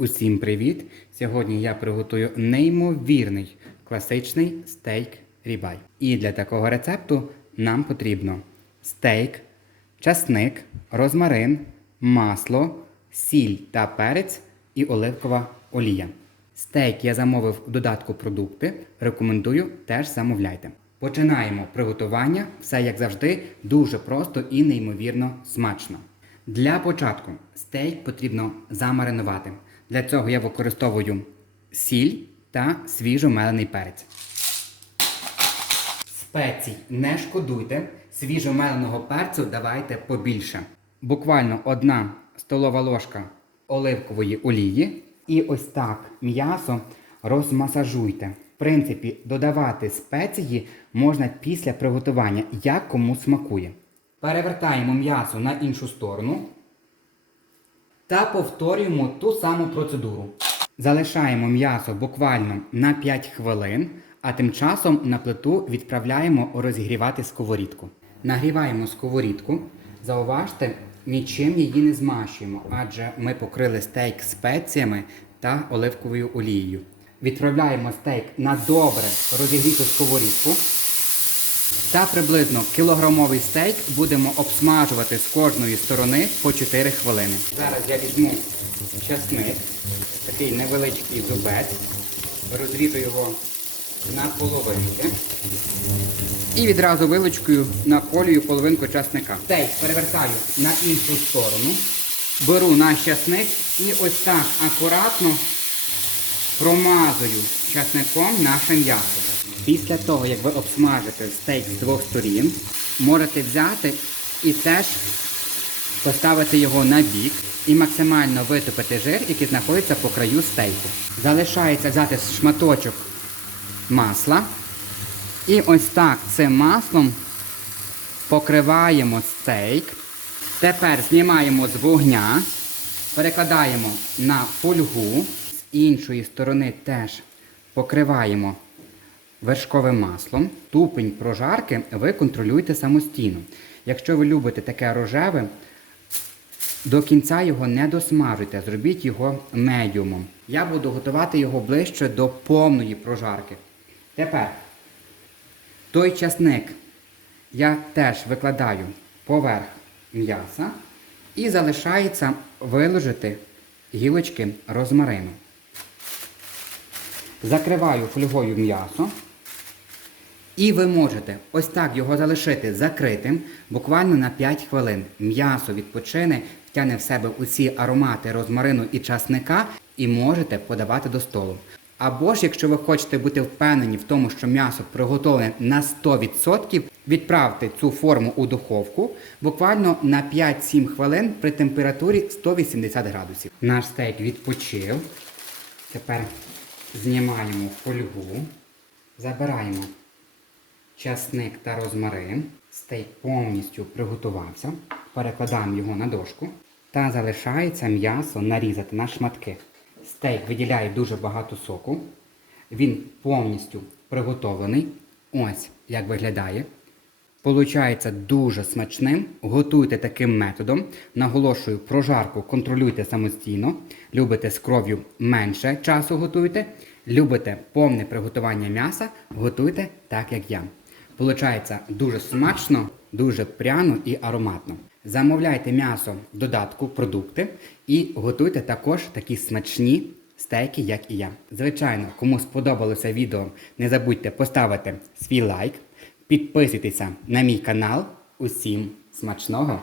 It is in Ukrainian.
Усім привіт! Сьогодні я приготую неймовірний класичний стейк рібай. І для такого рецепту нам потрібно стейк, часник, розмарин, масло, сіль та перець і оливкова олія. Стейк я замовив у додатку продукти. Рекомендую теж замовляйте. Починаємо приготування. Все як завжди, дуже просто і неймовірно смачно. Для початку стейк потрібно замаринувати. Для цього я використовую сіль та свіжо мелений перець. Спецій не шкодуйте, свіжо меленого перцю давайте побільше. Буквально одна столова ложка оливкової олії. І ось так м'ясо розмасажуйте. В принципі, додавати спеції можна після приготування, як кому смакує. Перевертаємо м'ясо на іншу сторону та повторюємо ту саму процедуру. Залишаємо м'ясо буквально на 5 хвилин, а тим часом на плиту відправляємо розігрівати сковорідку. Нагріваємо сковорідку. Зауважте, нічим її не змащуємо, адже ми покрили стейк спеціями та оливковою олією. Відправляємо стейк на добре розігріту сковорідку. Та приблизно кілограмовий стейк будемо обсмажувати з кожної сторони по 4 хвилини. Зараз я візьму часник, такий невеличкий зубець, розріжу його на половинки. І відразу вилочкою наколюю половинку часника. Стейк перевертаю на іншу сторону, беру наш часник і ось так акуратно промазую часником наше м'ясо. Після того, як ви обсмажите стейк з двох сторін, можете взяти і теж поставити його на бік і максимально витопити жир, який знаходиться по краю стейку. Залишається взяти шматочок масла. І ось так цим маслом покриваємо стейк. Тепер знімаємо з вогня, перекладаємо на фольгу, з іншої сторони теж покриваємо вершковим маслом. Ступень прожарки ви контролюєте самостійно. Якщо ви любите таке рожеве, до кінця його не досмажуйте, зробіть його медіумом. Я буду готувати його ближче до повної прожарки. Тепер той часник я теж викладаю поверх м'яса і залишається виложити гілочки розмарину. Закриваю фольгою м'ясо. І ви можете ось так його залишити закритим буквально на 5 хвилин. М'ясо відпочине, втягне в себе усі аромати розмарину і часника і можете подавати до столу. Або ж, якщо ви хочете бути впевнені в тому, що м'ясо приготовлене на 100%, відправте цю форму у духовку буквально на 5-7 хвилин при температурі 180 градусів. Наш стейк відпочив. Тепер знімаємо фольгу, забираємо часник та розмарин. Стейк повністю приготувався. Перекладаємо його на дошку. Та залишається м'ясо нарізати на шматки. Стейк виділяє дуже багато соку. Він повністю приготовлений. Ось як виглядає. Получається дуже смачним. Готуйте таким методом. Наголошую, прожарку контролюйте самостійно. Любите з кров'ю менше часу готуйте. Любите повне приготування м'яса, готуйте так, як я. Получається дуже смачно, дуже пряно і ароматно. Замовляйте м'ясо додатку, продукти і готуйте також такі смачні стейки, як і я. Звичайно, кому сподобалося відео, не забудьте поставити свій лайк, підписуйтеся на мій канал. Усім смачного!